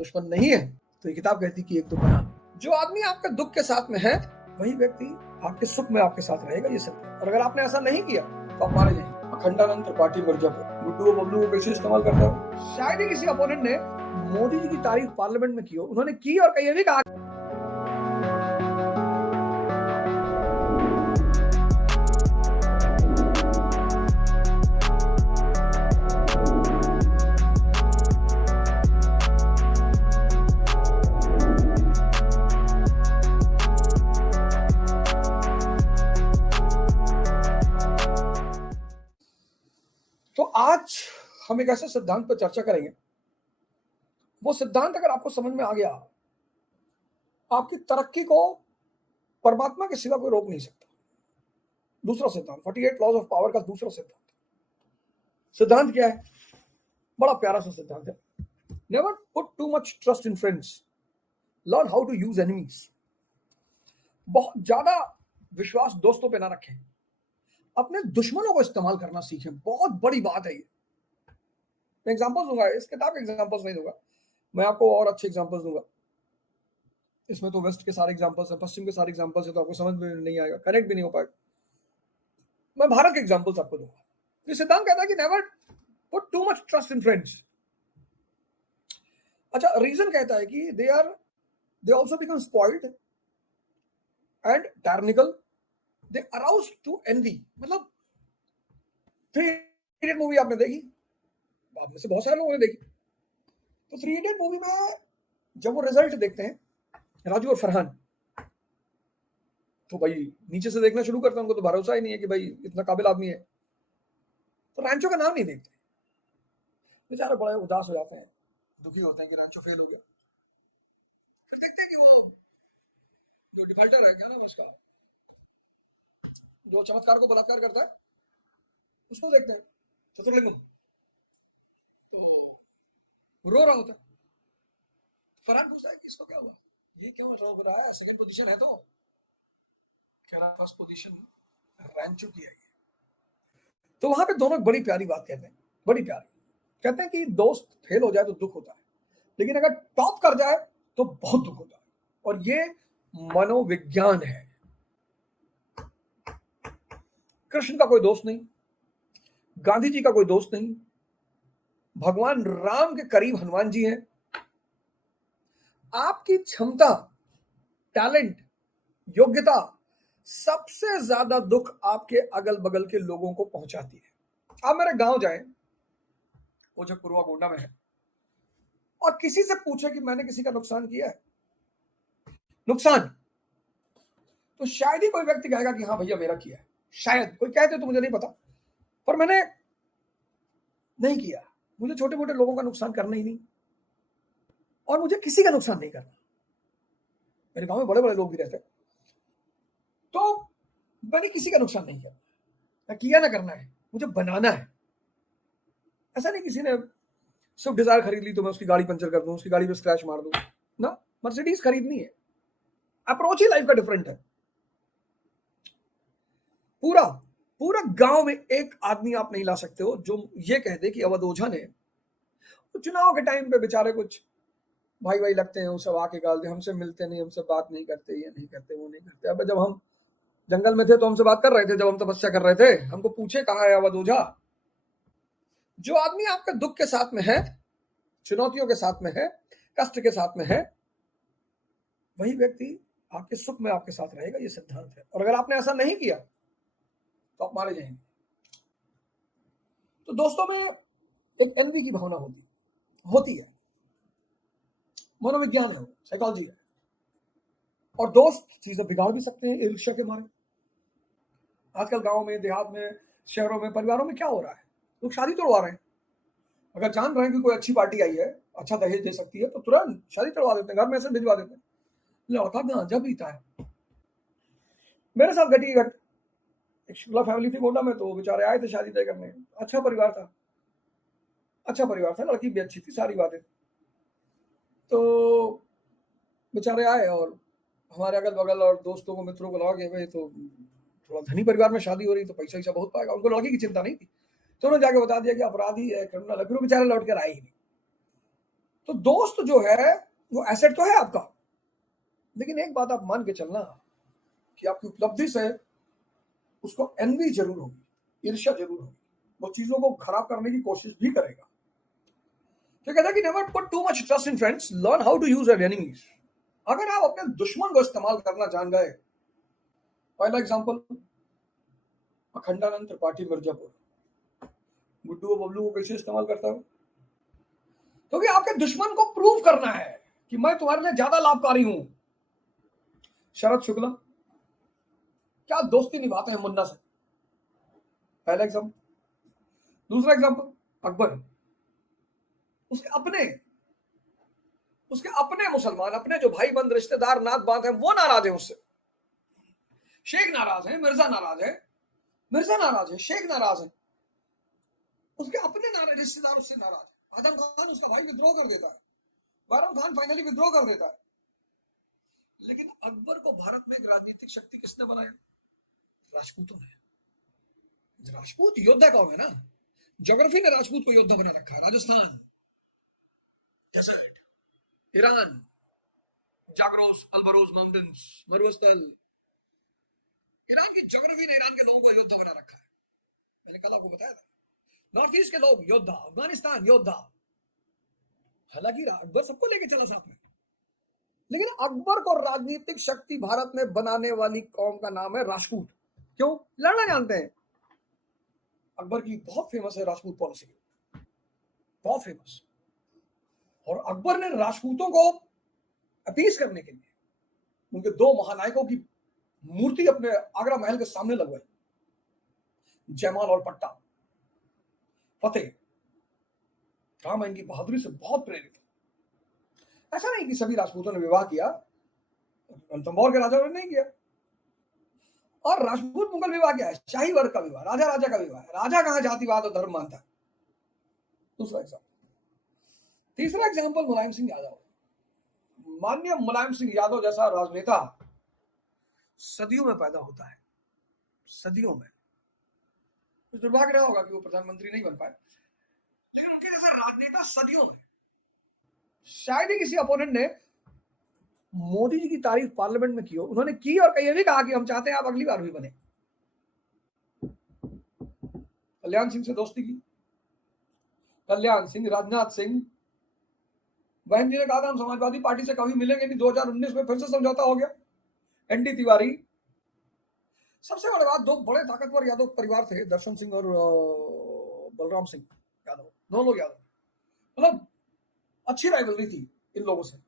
दुश्मन नहीं है तो ये किताब कहती कि एक तो बना लो। जो आदमी आपके दुख के साथ में है वही व्यक्ति आपके सुख में आपके साथ रहेगा, ये सत्य। और अगर आपने ऐसा नहीं किया तो आप मारे जाएंगे। अखंडानंद त्रिपाठी मिर्जापुर गुड्डू बबलू को कैसे इस्तेमाल करता है। शायद ही किसी अपोनेंट ने मोदी जी की तारीफ पार्लियामेंट में की हो, उन्होंने की और कहीं भी कहा। तो आज हम एक ऐसे सिद्धांत पर चर्चा करेंगे, वो सिद्धांत अगर आपको समझ में आ गया, आपकी तरक्की को परमात्मा के सिवा कोई रोक नहीं सकता। दूसरा सिद्धांत 48 लॉज ऑफ पावर का दूसरा सिद्धांत क्या है? बड़ा प्यारा सा सिद्धांत है। Never put too much trust in friends, learn how to use enemies. बहुत ज्यादा विश्वास दोस्तों पे ना रखें, अपने दुश्मनों को इस्तेमाल करना सीखें। बहुत बड़ी बात है ये। मैं एग्जांपल्स दूंगा, इस किताब के एग्जांपल्स नहीं दूंगा, मैं आपको और अच्छे एग्जांपल्स दूंगा। इसमें तो वेस्ट के सारे एग्जांपल्स हैं, पश्चिम के सारे एग्जांपल्स हैं, तो आपको समझ में नहीं आएगा, कनेक्ट भी नहीं हो पाएगा। मैं भारत के एग्जांपल्स आपको दूंगा। ये सिद्धांत कहता है कि never put too much trust in friends. अच्छा, रीजन कहता है कि they also become spoiled and tyrannical, they arouse to envy. मतलब 3 इडियट मूवी आपने देखी, आप में से बहुत सारे लोगों ने देखी। तो 3 इडियट मूवी में जब वो रिजल्ट देखते हैं, राजू और फरहान, तो भाई नीचे से देखना शुरू करते हैं, उनको तो भरोसा ही नहीं है कि भाई इतना काबिल आदमी है, तो रैंचो का नाम नहीं देखते। बेचारे बड़े उदास हो जाते हैं, दुखी होते हैं कि रैंचो फेल हो गया। फिर देखते हैं कि वो जो डिफॉल्टर है, क्या नाम उसका, जो चमत्कार को बलात्कार करता है, उसको देखते हैं, चतुर्लिंगन, तो रो रहा होता है। फरहान पूछता है कि इसको क्या हुआ, ये क्यों रो रहा, सेकंड पोजीशन है तो कह रहा फर्स्ट पोजीशन रैंचो की है। तो वहां पे दोनों बड़ी प्यारी बात कहते हैं, बड़ी प्यारी कहते हैं कि दोस्त फेल हो जाए तो दुख होता है, लेकिन अगर टॉप कर जाए तो बहुत दुख होता है। और ये मनोविज्ञान है। कृष्ण का कोई दोस्त नहीं, गांधी जी का कोई दोस्त नहीं, भगवान राम के करीब हनुमान जी हैं। आपकी क्षमता, टैलेंट, योग्यता सबसे ज्यादा दुख आपके अगल बगल के लोगों को पहुंचाती है। आप मेरे गांव जाएं, वो जो पूर्वा गोंडा में है, और किसी से पूछे कि मैंने किसी का नुकसान किया है, नुकसान, तो शायद ही कोई व्यक्ति कहेगा कि हाँ भैया मेरा किया है। शायद कोई कहते तो मुझे नहीं पता, पर मैंने नहीं किया। मुझे छोटे मोटे लोगों का नुकसान करना ही नहीं, और मुझे किसी का नुकसान नहीं करना। मेरे गांव में बड़े बड़े लोग भी रहते हैं, तो मैंने किसी का नुकसान नहीं किया। ना किया ना करना है, मुझे बनाना है। ऐसा नहीं किसी ने स्विफ्ट डिजायर खरीद ली तो मैं उसकी गाड़ी पंचर कर दूं, उसकी गाड़ी पे स्क्रैच मार दूं ना। मर्सिडीज खरीदनी है, अप्रोच ही लाइफ का डिफरेंट है। पूरा पूरा गांव में एक आदमी आप नहीं ला सकते हो जो ये कह दे कि अवध ओझा ने चुनाव के टाइम पे बेचारे कुछ भाई भाई लगते हैं, वो सब आके गाल दे, हमसे मिलते नहीं, हमसे बात नहीं करते, ये नहीं करते, वो नहीं करते। अब जब हम जंगल में थे तो हमसे बात कर रहे थे, जब हम तपस्या कर रहे थे हमको पूछे कहाँ है अवध ओझा। जो आदमी आपके दुख के साथ में है, चुनौतियों के साथ में है, कष्ट के साथ में है, वही व्यक्ति आपके सुख में आपके साथ रहेगा, ये सिद्धांत है। और अगर आपने ऐसा नहीं किया तो आप मारे जाएंगे। तो दोस्तों में एक एनवी की भावना होती है, मनोविज्ञान है, साइकोलॉजी है। और दोस्त चीजें बिगाड़ भी सकते हैं ईर्ष्या के मारे। आजकल गांव में, देहात में, शहरों में, परिवारों में क्या हो रहा है, लोग शादी तोड़वा रहे हैं। अगर जान रहे हैं कि कोई अच्छी पार्टी आई है, अच्छा दहेज दे सकती है, तो तुरंत शादी तोड़वा देते हैं, घर में से भिजवा देते हैं। लड़का गांजा पीता है। मेरे साथ घटी घट, एक शुक्ला फैमिली थी गोंडा में, तो बेचारे आए थे शादी तय करने। अच्छा परिवार था, लड़की भी अच्छी थी, सारी बातें। तो बेचारे आए और हमारे अगल बगल और दोस्तों को, मित्रों को लगा कि भाई तो थोड़ा धनी परिवार में शादी हो रही, तो पैसा वैसा बहुत पाएगा। उनको लड़की की चिंता नहीं थी, तो उन्होंने जाके बता दिया कि अपराधी है, क्रिमिनल है। फिर वो बेचारे लौट कर आए ही नहीं। तो दोस्त जो है वो एसेट तो है आपका, लेकिन एक बात आप मान के चलना कि आपकी उपलब्धि से उसको एनवी जरूर होगी, ईर्ष्या जरूर होगी, वो चीजों को खराब करने की कोशिश भी करेगा। तो कहता है कि never put too much trust in friends, learn how to use your enemies. अगर आप अपने दुश्मन को इस्तेमाल करना जान गए, पहला एग्जांपल अखंडानंद त्रिपाठी मिर्जापुर, गुड्डू और बबलू को कैसे इस्तेमाल करता है, क्योंकि आपके दुश्मन को प्रूव करना है कि मैं तुम्हारे लिए ज्यादा लाभकारी हूं। शरद शुक्ला क्या दोस्ती निभाते हैं मुन्ना से, पहला एग्जांपल। दूसरा एग्जांपल अकबर, उसके अपने मुसलमान, अपने जो भाई बंद रिश्तेदार नात बात है, वो नाराज है उससे। शेख नाराज है, मिर्जा नाराज है, मिर्जा नाराज है, शेख नाराज है, उसके अपने रिश्तेदार उससे नाराज है। आदम खान उसका भाई विद्रोह कर देता है, बैरम खान फाइनली विद्रोह कर देता है। लेकिन अकबर को भारत में एक राजनीतिक शक्ति किसने बनाया? राजपूतों ने। राजपूत योद्धा कौन है ना, ज्योग्राफी ने राजपूत को योद्धा बना रखा है। Rajasthan desert, Iran Zagros Alborz mountains, मरुस्थल, ईरान की ज्योग्राफी ने ईरान के लोगों को योद्धा बना रखा है। मैंने कल आपको बताया था, नॉर्थ ईस्ट के लोग योद्धा, अफगानिस्तान योद्धा। हालांकि अकबर सबको लेके चला साथ में, लेकिन अकबर को राजनीतिक शक्ति भारत में बनाने वाली कौम का नाम है राजपूत। क्यों? लड़ना जानते हैं। अकबर की बहुत फेमस है राजपूत पॉलिसी, बहुत फेमस। और अकबर ने राजपूतों को अपीस करने के लिए उनके दो महानायकों की मूर्ति अपने आगरा महल के सामने लगवाई, जयमाल और पट्टा। फतेह राम इनकी बहादुरी से बहुत प्रेरित है। ऐसा नहीं कि सभी राजपूतों ने विवाह किया, रणथंभौर के राजा ने नहीं किया। और राजपूत मुगल विवाह क्या है? शाही वर्ग का विवाह, राजा राजा का विवाह है। राजा कहां जातिवाद और धर्म मानता है। दूसरा एग्जाम्पल। तीसरा एग्जाम्पल मुलायम सिंह यादव। माननीय मुलायम सिंह यादव जैसा राजनेता सदियों में पैदा होता है, सदियों में। कुछ दुर्भाग्य रहा होगा कि वो प्रधानमंत्री नहीं बन पाए, लेकिन उनके जैसा राजनेता सदियों में। शायद ही किसी अपोनेंट ने मोदी जी की तारीफ पार्लियामेंट में की हो। उन्होंने की और कहीं भी कहा कि हम चाहते हैं आप अगली बार भी बने। कल्याण सिंह से दोस्ती की, कल्याण सिंह, राजनाथ सिंह। बहन जी ने कहा था हम समाजवादी पार्टी से कभी मिलेंगे नहीं, 2019 में फिर से समझौता हो गया। एनडी तिवारी। सबसे बड़ी बात, दो बड़े ताकतवर यादव परिवार थे, दर्शन सिंह और बलराम सिंह यादव, दोनों लोग यादव। मतलब अच्छी राइवलरी थी इन लोगों से,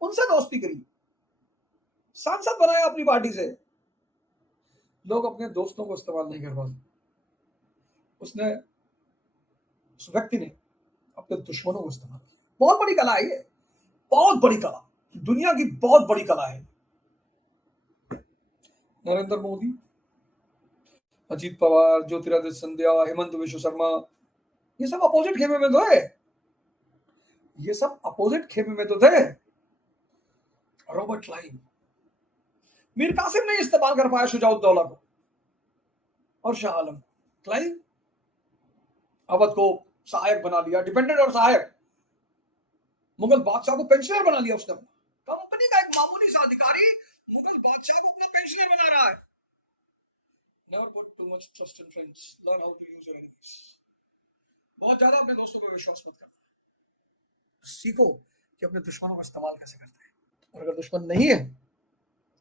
उनसे दोस्ती करी, सांसद बनाया अपनी पार्टी से। लोग अपने दोस्तों को इस्तेमाल नहीं कर पाते, उसने, उस व्यक्ति ने अपने दुश्मनों को इस्तेमाल किया। बहुत बड़ी कला है ये, बहुत बड़ी कला, दुनिया की बहुत बड़ी कला है। नरेंद्र मोदी, अजीत पवार, ज्योतिरादित्य सिंधिया, हेमंत विश्व शर्मा, ये सब अपोजिट खेमे में तो है, ये सब अपोजिट खेमे में तो थे। रॉबर्ट क्लाइव, मीर कासिम ने इस्तेमाल कर पाया शुजाउद्दौला को और शाह आलम। क्लाइव अवध को सहायक बना लिया, डिपेंडेंट और सहायक। मुगल बादशाह को पेंशनर बना लिया उसने। कंपनी का एक मामूली सा अधिकारी मुगल बादशाह को अपना पेंशनर बना रहा है। Never put too much trust in friends. Learn how to use your enemies. बहुत ज्यादा अपने दोस्तों पर विश्वास मत करना, सीखो कि अपने दुश्मनों का इस्तेमाल कैसे करते हैं। और अगर दुश्मन नहीं है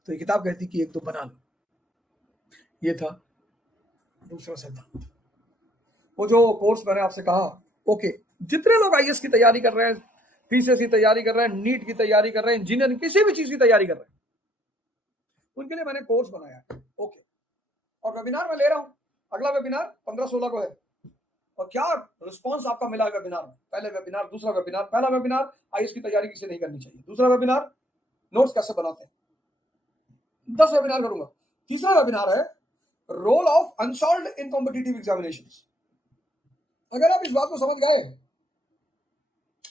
तो ये किताब कहती कि एक दो बना लो। ये था दूसरा सिद्धांत। वो जो कोर्स मैंने आपसे कहा, ओके, जितने लोग आईएएस की तैयारी कर रहे हैं, पीसीएस की तैयारी कर रहे हैं, नीट की तैयारी कर रहे हैं, इंजीनियरिंग किसी भी चीज की तैयारी कर रहे हैं, उनके लिए मैंने कोर्स बनाया है। ओके, और वेबिनार मैं ले रहा हूं। अगला वेबिनार 15-16 को है। और क्या रिस्पांस आपका मिला वेबिनार में? पहले वेबिनार, दूसरा वेबिनार। पहला वेबिनार, आईएएस की तैयारी किसे नहीं करनी चाहिए। दूसरा वेबिनार, नोट्स कैसे बनाते हैं। 10 वेबिनार करूंगा। तीसरा वेबिनार है role of unsolved in competitive examinations. अगर आप इस बात को समझ गए,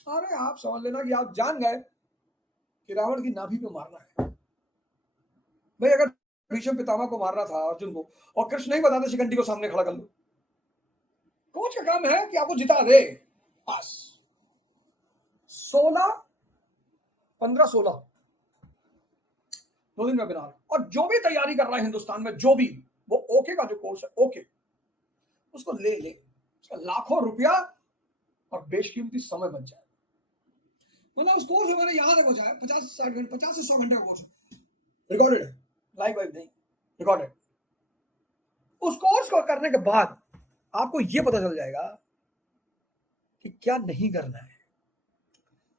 अरे आप समझ लेना कि आप जान गए कि रावण की नाभि को मारना है। भाई अगर भीष्म पितामह को मारना था, अर्जुन को, और कृष्ण नहीं बताते शिखंडी को सामने खड़ा कर लो। कोच का काम है कि आपको जिता दे, बस। 16 15 16 2 दिन वेबिनार। और जो भी तैयारी कर रहा है हिंदुस्तान में, जो भी, वो ओके का जो कोर्स है, ओके उसको ले ले, उसका लाखों रुपया और बेशकीमती समय बच जाए। मैंने उस कोर्स में मैंने यहां तक पहुंचाया 50 से 100 घंटे का कोर्स रिकॉर्डेड है, लाइव वाइव नहीं, रिकॉर्डेड। उस कोर्स को करने के बाद आपको यह पता चल जाएगा कि क्या नहीं करना है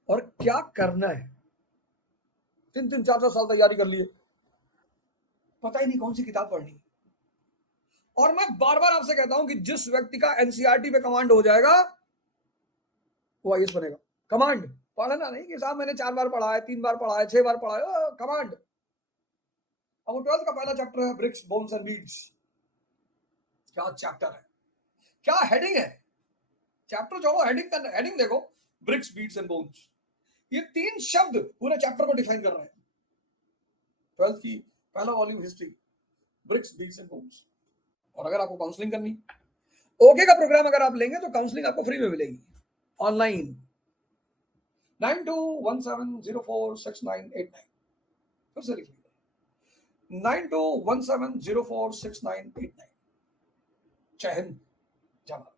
और क्या करना है। 3 4 साल तैयारी कर लिए, पता ही नहीं कौन सी किताब पढ़नी। और मैं बार बार आपसे कहता हूं कि जिस व्यक्ति का एनसीईआरटी पे कमांड हो जाएगा वो आईएएस बनेगा। कमांड, पढ़ना नहीं कि साहब मैंने 4 बार पढ़ा है, 3 बार पढ़ा है, 6 बार पढ़ा है, कमांड। अब 12th का पहला चैप्टर है ब्रिक्स बोन्स एंड बीड्स। क्या चैप्टर है, क्या हेडिंग है, चैप्टर छोड़ो, हेडिंग देखो, ब्रिक्स बीड्स एंड बोन्स। ये 3 शब्द पूरे चैप्टर को डिफाइन कर रहे हैं। 12th की पहला volume history, bricks beads and bones. और अगर आपको काउंसलिंग करनी, ओके का प्रोग्राम अगर आप लेंगे तो काउंसलिंग आपको फ्री में मिलेगी ऑनलाइन। 9217046989, फिर से लिख लीजिए 9217046989। जय हिंद, जय भारत।